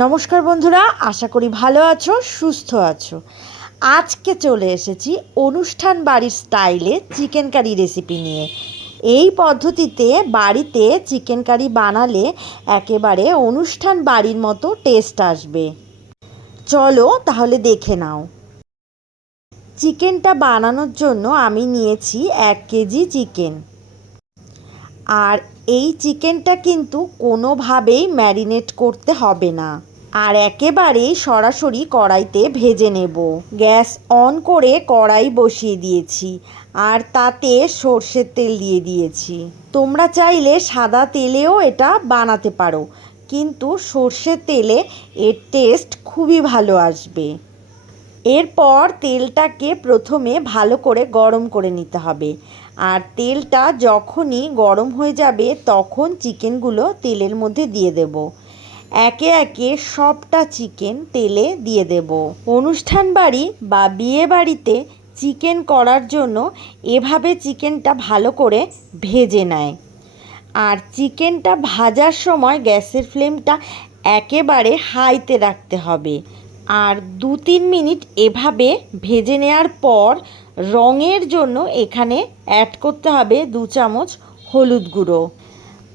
নমস্কার বন্ধুরা, আশা করি ভালো আছো, সুস্থ আছো। আজকে চলে এসেছি অনুষ্ঠান বাড়ির স্টাইলে চিকেন কারি রেসিপি নিয়ে। এই পদ্ধতিতে বাড়িতে চিকেন কারি বানালে একেবারে অনুষ্ঠান বাড়ির মতো টেস্ট আসবে। চলো তাহলে দেখে নাও। চিকেনটা বানানোর জন্য আমি নিয়েছি এক কেজি চিকেন। আর এই চিকেনটা কিন্তু কোনোভাবেই ম্যারিনেট করতে হবে না। আর একেবারেই সরাসরি কড়াইতে ভেজে নেব। গ্যাস অন করে কড়াই বসিয়ে দিয়েছি আর তাতে সর্ষের তেল দিয়ে দিয়েছি। তোমরা চাইলে সাদা তেলেও এটা বানাতে পারো, কিন্তু সর্ষের তেলে এর টেস্ট খুবই ভালো আসবে। এরপর তেলটাকে প্রথমে ভালো করে গরম করে নিতে হবে। আর তেলটা যখনই গরম হয়ে যাবে, তখন চিকেনগুলো তেলের মধ্যে দিয়ে দেব। একে একে সবটা চিকেন তেলে দিয়ে দেব। অনুষ্ঠান বাড়ি বা বিয়ে বাড়িতে চিকেন করার জন্য এভাবে চিকেনটা ভালো করে ভেজে নেয়। আর চিকেনটা ভাজার সময় গ্যাসের ফ্লেমটা একেবারে হাইতে রাখতে হবে। আর দু তিন মিনিট এভাবে ভেজে নেওয়ার পর রঙের জন্য এখানে অ্যাড করতে হবে দু চামচ হলুদ গুঁড়ো।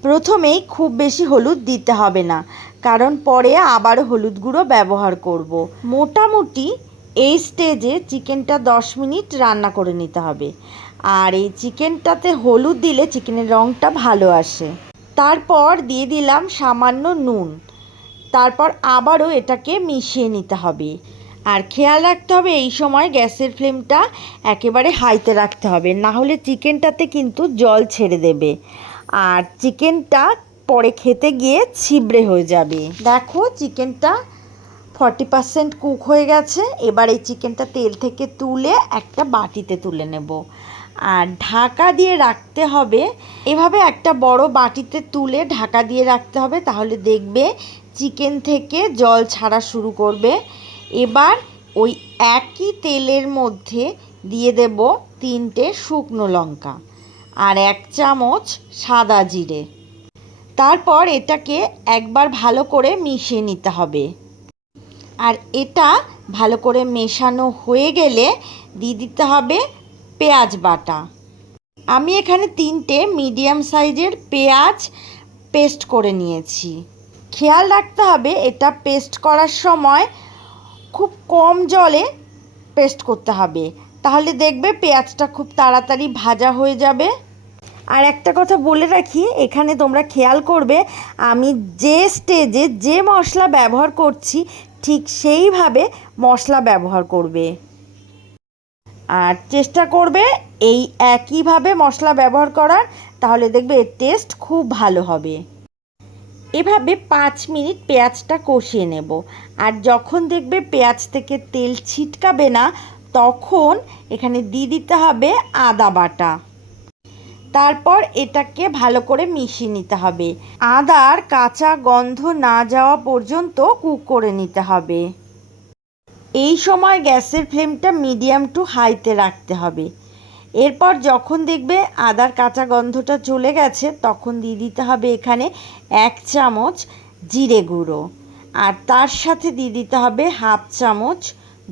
প্রথমেই খুব বেশি হলুদ দিতে হবে না, কারণ পরে আবার হলুদ গুঁড়ো ব্যবহার করব। মোটামুটি এই স্টেজে চিকেনটা দশ মিনিট রান্না করে নিতে হবে। আর এই চিকেনটাতে হলুদ দিলে চিকেনের রঙটা ভালো আসে। তারপর দিয়ে দিলাম সামান্য নুন। তারপর আবারও এটাকে মিশিয়ে নিতে হবে। আর খেয়াল রাখতে হবে এই সময় গ্যাসের ফ্লেমটা একেবারে হাইতে রাখতে হবে, না হলে চিকেনটাতে কিন্তু জল ছেড়ে দেবে। আর চিকেনটা পরে খেতে গিয়ে ছিবড়ে হয়ে যাবে। দেখো চিকেনটা ফর্টি পার্সেন্ট কুক হয়ে গেছে, এবার এই চিকেনটা তেল থেকে তুলে একটা বাটিতে তুলে নেব। আর ঢাকা দিয়ে রাখতে হবে, এভাবে একটা বড় বাটিতে তুলে ঢাকা দিয়ে রাখতে হবে, তাহলে দেখবে চিকেন থেকে জল ছাড়া শুরু করবে। এবার ওই একই তেলের মধ্যে দিয়ে দেব তিনটে শুকনো লঙ্কা আর এক চামচ সাদা জিরে। তারপর এটাকে একবার ভালো করে মিশিয়ে নিতে হবে। আর এটা ভালো করে মেশানো হয়ে গেলে দিয়ে দিতে হবে পেঁয়াজ বাটা। আমি এখানে তিনটে মিডিয়াম সাইজের পেঁয়াজ পেস্ট করে নিয়েছি। খেয়াল রাখতে হবে, এটা পেস্ট করার সময় খুব কম জলে পেস্ট করতে হবে। তাহলে দেখবে পেঁয়াজটা খুব তাড়াতাড়ি ভাজা হয়ে যাবে। আর একটা কথা বলে রাখি, এখানে তোমরা খেয়াল করবে, আমি যে স্টেজে যে মশলা ব্যবহার করছি, ঠিক সেইভাবে মশলা ব্যবহার করবে। আর চেষ্টা করবে এই একইভাবে মশলা ব্যবহার করার, তাহলে দেখবে এর টেস্ট খুব ভালো হবে। এভাবে পাঁচ মিনিট পেঁয়াজটা কষিয়ে নেব। আর যখন দেখবে পেঁয়াজ থেকে তেল ছিটকাবে না, তখন এখানে দিয়ে দিতে হবে আদা বাটা। তারপর এটাকে ভালো করে মিশিয়ে নিতে হবে। আদার কাঁচা গন্ধ না যাওয়া পর্যন্ত কুক করে নিতে হবে। এই সময় গ্যাসের ফ্লেমটা মিডিয়াম টু হাইতে রাখতে হবে। এরপর যখন দেখবে আদার কাঁচা গন্ধটা চলে গেছে, তখন দিয়ে দিতে হবে এখানে এক চামচ জিরে গুঁড়ো। আর তার সাথে দিয়ে দিতে হবে হাফ চামচ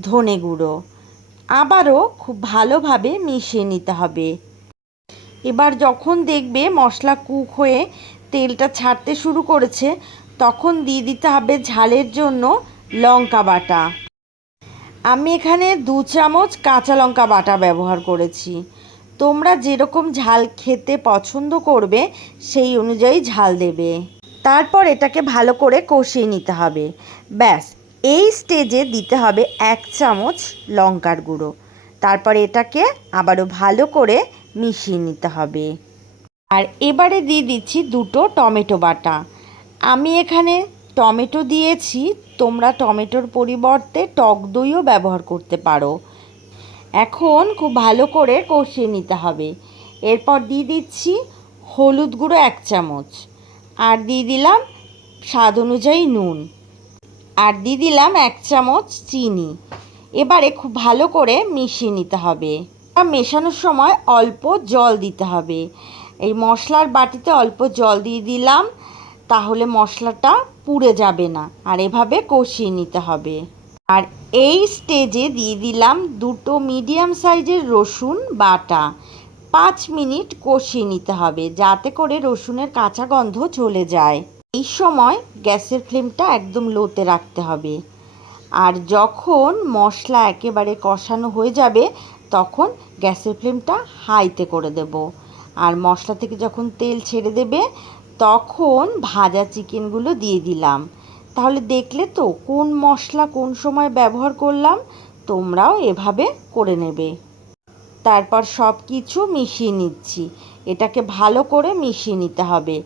ধনে গুঁড়ো। আবারও খুব ভালোভাবে মিশিয়ে নিতে হবে। এবার যখন দেখবে মশলা কুক হয়ে তেলটা ছাড়তে শুরু করেছে, তখন দিয়ে দিতে হবে ঝালের জন্য লঙ্কা বাটা। আমি এখানে দু চামচ কাঁচা লঙ্কা বাটা ব্যবহার করেছি। তোমরা যেরকম ঝাল খেতে পছন্দ করবে, সেই অনুযায়ী ঝাল দেবে। তারপর এটাকে ভালো করে কষিয়ে নিতে হবে। ব্যাস, এই স্টেজে দিতে হবে এক চামচ লঙ্কার গুঁড়ো। তারপর এটাকে আবারও ভালো করে মিশিয়ে নিতে হবে। আর এবারে দিয়ে দিচ্ছি দুটো টমেটো বাটা। আমি এখানে টমেটো দিয়েছি, তোমরা টমেটোর পরিবর্তে টক দইও ব্যবহার করতে পারো। এখন খুব ভালো করে কষিয়ে নিতে হবে। এরপর দিয়ে দিচ্ছি হলুদ গুঁড়ো এক চামচ। আর দিয়ে দিলাম স্বাদ অনুযায়ী নুন। আর দিয়ে দিলাম এক চামচ চিনি। এবারে খুব ভালো করে মিশিয়ে নিতে হবে। মেশানোর সময় অল্প জল দিতে হবে। এই মশলার বাটিতে অল্প জল দিয়ে দিলাম। তাহলে মশলাটা পুড়ে যাবে না। আর এভাবে কষিয়ে নিতে হবে। আর এই স্টেজে দিয়ে দিলাম দুটো মিডিয়াম সাইজের রসুন বাটা। পাঁচ মিনিট কষিয়ে নিতে হবে যাতে করে রসুনের কাঁচা গন্ধ চলে যায়। এই সময় গ্যাসের ফ্লেমটা একদম লোতে রাখতে হবে। আর যখন মশলা একেবারে কষানো হয়ে যাবে, তখন গ্যাসের ফ্লেমটা হাইতে করে দেব। আর মশলা থেকে যখন তেল ছেড়ে দেবে তখন ভাজা চিকেনগুলো দিয়ে দিলাম। তাহলে দেখলে তো কোন মশলা কোন সময় ব্যবহার করলাম, তোমরাও এভাবে করে নেবে। তারপর সব কিছু মিশিয়ে নিচ্ছি। এটাকে ভালো করে মিশিয়ে নিতে হবে।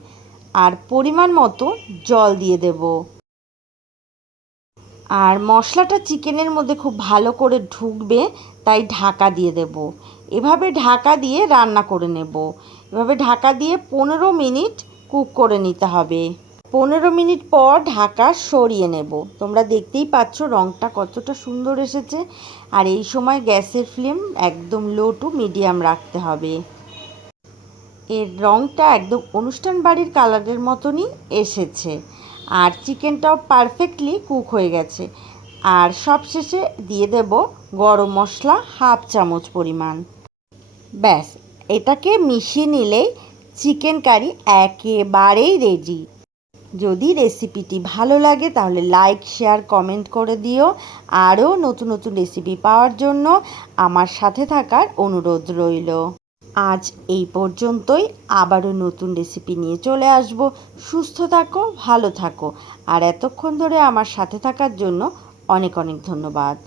আর পরিমাণ মতো জল দিয়ে দেব। আর মশলাটা চিকেনের মধ্যে খুব ভালো করে ঢুকবে, তাই ঢাকা দিয়ে দেব। এভাবে ঢাকা দিয়ে রান্না করে নেব। এভাবে ঢাকা দিয়ে পনেরো মিনিট কুক করে নিতে হবে। পনেরো মিনিট পর ঢাকা সরিয়ে নেব। তোমরা দেখতেই পাচ্ছ রঙটা কতটা সুন্দর এসেছে। আর এই সময় গ্যাসের ফ্লেম একদম লো টু মিডিয়াম রাখতে হবে। এর রঙটা একদম অনুষ্ঠান বাড়ির কালারের মতনই এসেছে। আর চিকেনটাও পারফেক্টলি কুক হয়ে গেছে। আর সবশেষে দিয়ে দেব গরম মশলা হাফ চামচ পরিমাণ। ব্যাস, এটাকে মিশিয়ে নিলেই চিকেন কারি একেবারেই রেডি যদি রেসিপিটি ভালো লাগে, তাহলে লাইক শেয়ার কমেন্ট করে দিও। আরও নতুন নতুন রেসিপি পাওয়ার জন্য আমার সাথে থাকার অনুরোধ রইল। আজ এই পর্যন্তই। আবারও নতুন রেসিপি নিয়ে চলে আসব। সুস্থ থাকো, ভালো থাকো। আর এতক্ষণ ধরে আমার সাথে থাকার জন্য অনেক অনেক ধন্যবাদ।